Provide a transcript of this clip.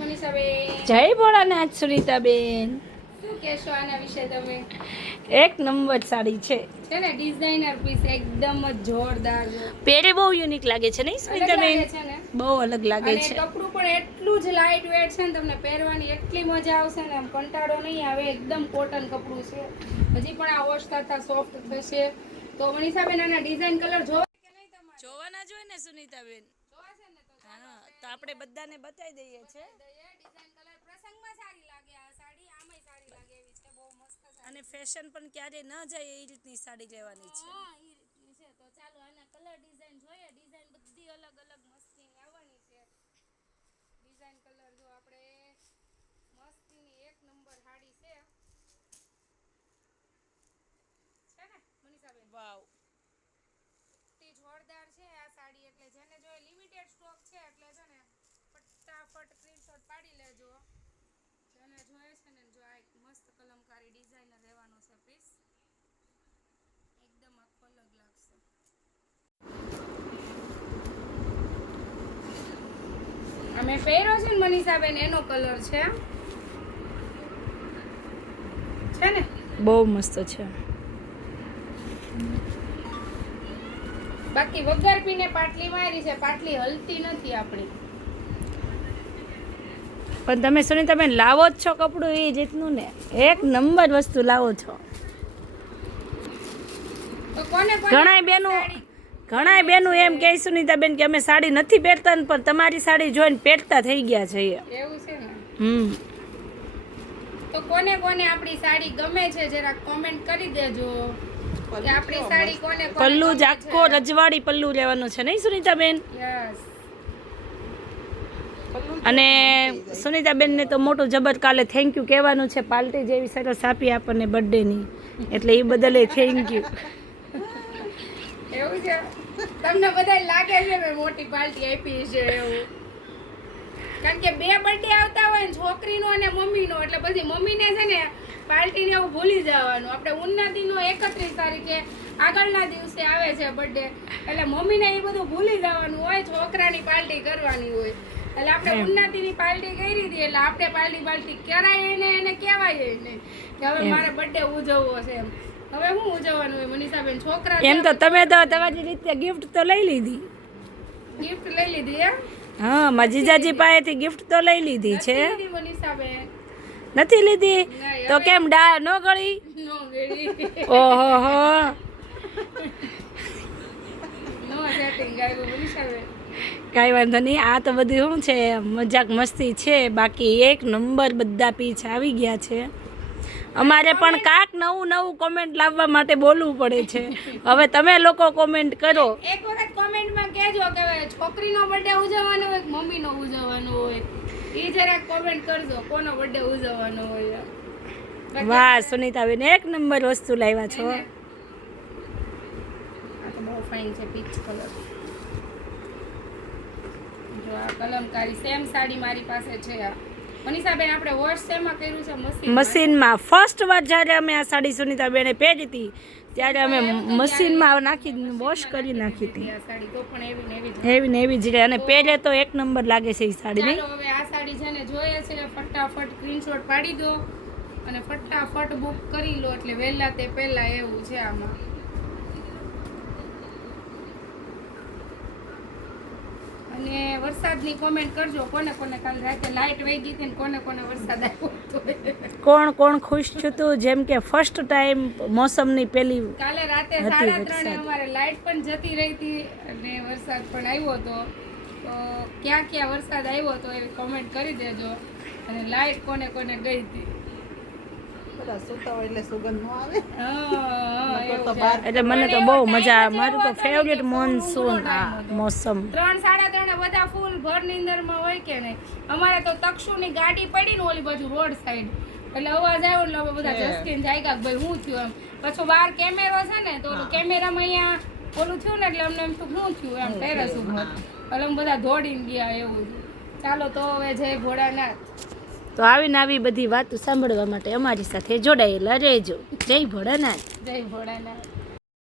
મનીષાબેન. જય ભોળાનાથ સુનીતાબેન. શું કહેશો આના વિશે તમે? એક નંબર સાડી છે ને ડિઝાઇનર પીસ એકદમ જ જોરદાર છે. પહેરે બહુ યુનિક લાગે છે નહીં સુનીતાબેન? છે ને બહુ અલગ લાગે અને છે. કપડું પણ એટલું જ લાઇટ વેટ છે ને, તમને પહેરવાની એટલી મજા આવશે ને, આમ કંટાળો નહીં આવે. એકદમ કોટન કપડું છે. હજી પણ આ વોશ થતા સોફ્ટ થશે. તો મનીષાબેન આના ડિઝાઇન કલર જોવા કે નહીં તમારે? જોવાના જોઈએ ને સુનીતાબેન. જોવા છે ને તો હા, તો આપણે બધાને બતાવી દઈએ છે. ડિઝાઇન કલર પ્રસંગમાં સારી લાગે. આ સાડી આમાંય સારી લાગે એવી છે. બહુ મસ્ત સાડી. અને ફેશન પણ ક્યારે ન જાય એ રીતની સાડી લેવાની છે. હા, એ રીતની છે. તો ચાલો આના કલર ડિઝાઇન જોઈએ. ડિઝાઇન બધી અલગ અલગ મસ્તી આવવાની છે. ડિઝાઇન કલર જો આપણે મસ્તીની એક નંબર સાડી છે. છે ને મનીષાબેન? વાવ, એટલી જોરદાર છે આ સાડી. એટલે જેને જો લિમિટેડ સ્ટોક છે એટલે છે ને ફટાફટ સ્ક્રીનશોટ પાડી લેજો. જેને જોઈએ છે ને, જો આ એક મસ્ત કલમકારી ડિઝાઇનર રહેવાનો છે પીસ. એકદમ આખો અલગ લાગશે. અમે પહેર્યો છે ને મનીષાબેન, એનો કલર છે. છે ને? બહુ મસ્ત છે. બાકી વગર પીને પાટલી મારી છે. પાટલી હલતી નથી આપણી. પણ તમે સુનીતાબેન લાવો જ છો કપડું એ રીતનું ને, એક નંબર વસ્તુ લાવો છો. તો કોને ઘણાય બેનું એમ કહે સુનીતાબેન કે અમે સાડી નથી પહેરતા ને, પણ તમારી સાડી જોઈને પહેરતા થઈ ગયા છે. એવું છે ને? હમ તો કોને કોને આપણી સાડી ગમે છે જરા કોમેન્ટ કરી દેજો કે આપણી સાડી કોને કોને પલ્લુ ગમે જ આખો છે. રજવાડી પલ્લુ લેવાનું છે નહીં સુનીતાબેન? યસ. અને સુનીતાબેનને તો મોટું જબર કાલે થેન્ક યુ કહેવાનું છે. પાર્ટી જેવી સરસ આપી આપણને બર્થડેની, એટલે એ બદલે થેન્ક યુ. એવું છે? તમને બધાય લાગે છે મેં મોટી પાર્ટી આપી છે એવું? કારણ કે બે બર્થડે આવતા હોય ને, છોકરીનો અને મમ્મીનો, એટલે પછી મમ્મીને છે ને પાર્ટીને એવું ભૂલી જવાનું. આપણે ઉન્નતિનો 31 તારીખે આગળના દિવસે આવે છે બર્થડે, એટલે મમ્મીને એ બધું ભૂલી જવાનું હોય. છોકરાની પાર્ટી કરવાની હોય. એટલે આપણે ઉન્નતિની પાર્ટી કરી હતી, એટલે આપણે પાર્ટી કરાય ને એને કહેવાય નહીં કે હવે મારે બર્થડે ઉજવવો છે એમ. હવે શું ઉજવવાનું હોય મનીષાબેન? છોકરા એમ તો તમે તો તમારી રીતે ગિફ્ટ તો લઈ લીધી. ગિફ્ટ લઈ લીધી એમ? હા, મારા જીજાજી પાસેથી ગિફ્ટ તો લઈ લીધી છે. નથી મનીષાબેન? નથી લીધી તો કેમ ડા ન ગળી? નો ગળી. ઓહો હો, નો સેટિંગ આવ્યું મનીષાબેન. કાંઈ વાંધો નહીં. આ તો બધું શું છે, મજાક મસ્તી છે. બાકી એક નંબર બધા પીસ આવી ગયા છે. અમારે પણ કાંક નવું નવું કોમેન્ટ લાવવા માટે બોલવું પડે છે. હવે તમે લોકો કોમેન્ટ કરો. એક વખત કોમેન્ટમાં કહેજો કે છોકરીનો બર્થડે ઉજવવાનો હોય કે મમ્મીનો ઉજવવાનો હોય. એ જરાક કોમેન્ટ કરજો કોનો બર્થડે ઉજવવાનો હોય. વાહ સુનીતાબેન, એક નંબર વસ્તુ લાવ્યા છો. આ તો બહુ ફાઇન છે પીચ કલર. જો આ કલમકારી સેમ સાડી મારી પાસે છે. આ મનીષાબેન આપણે વોશ શેમાં કર્યું છે? મશીનમાં. ફર્સ્ટ વાર જ્યારે અમે આ સાડી સુનીતાબેને પહેરી હતી ત્યારે અમે મશીનમાં નાખી વોશ કરી નાખી હતી. આ સાડી તો પણ એવી ને એવી જ રહે અને પહેરે તો એક નંબર લાગે છે એ સાડી નહીં? ચાલો હવે આ સાડી છે ને જોઈએ છે, ફટાફટ સ્ક્રીનશોટ પાડી દો અને ફટાફટ બુક કરી લો, એટલે વહેલા તે પહેલા એવું છે આમાં. અને વરસાદની કોમેન્ટ કરજો કોને કોને કાલ રાતે લાઈટ વહી ગઈ હતી ને કોને કોને વરસાદ આવ્યો હતો. કોણ કોણ ખુશ થતું, જેમ કે ફર્સ્ટ ટાઈમ મોસમની પેલી કાલે રાતે હતી 3:30 અમારે લાઈટ પણ જતી રહી હતી અને વરસાદ પણ આવ્યો હતો. તો ક્યાં ક્યાં વરસાદ આવ્યો હતો એવી કોમેન્ટ કરી દેજો. અને લાઈટ કોને કોને ગઈ હતી. એટલે મને તો બહુ મજા આવે. મારું તો ફેવરેટ મોનસૂન આ મોસમ. 3-3:30 બધા ફૂલ ભર નીંદરમાં હોય કે નહીં. અમારે તો તક્ષુની ગાડી પડી ને ઓલી બાજુ રોડ સાઈડ, એટલે અવાજ આવ્યો એટલે અમે બધા જસ્કીને જાગ્યા ભાઈ શું થયું એમ. પછી બહાર કેમેરો છે ને, તો કેમેરામાં અહીંયા ઓલું થયું ને એટલે અમને એમ શું થયું એમ ટેરેસ ઉપર, એટલે અમે બધા દોડીને ગયા એવું. ચાલો તો હવે જય ભોળાનાથ. તો આવીને આવી બધી વાતો સાંભળવા માટે અમારી સાથે જોડાયેલા રહેજો. જય ભોળાનાથ. જય ભોળાનાથ.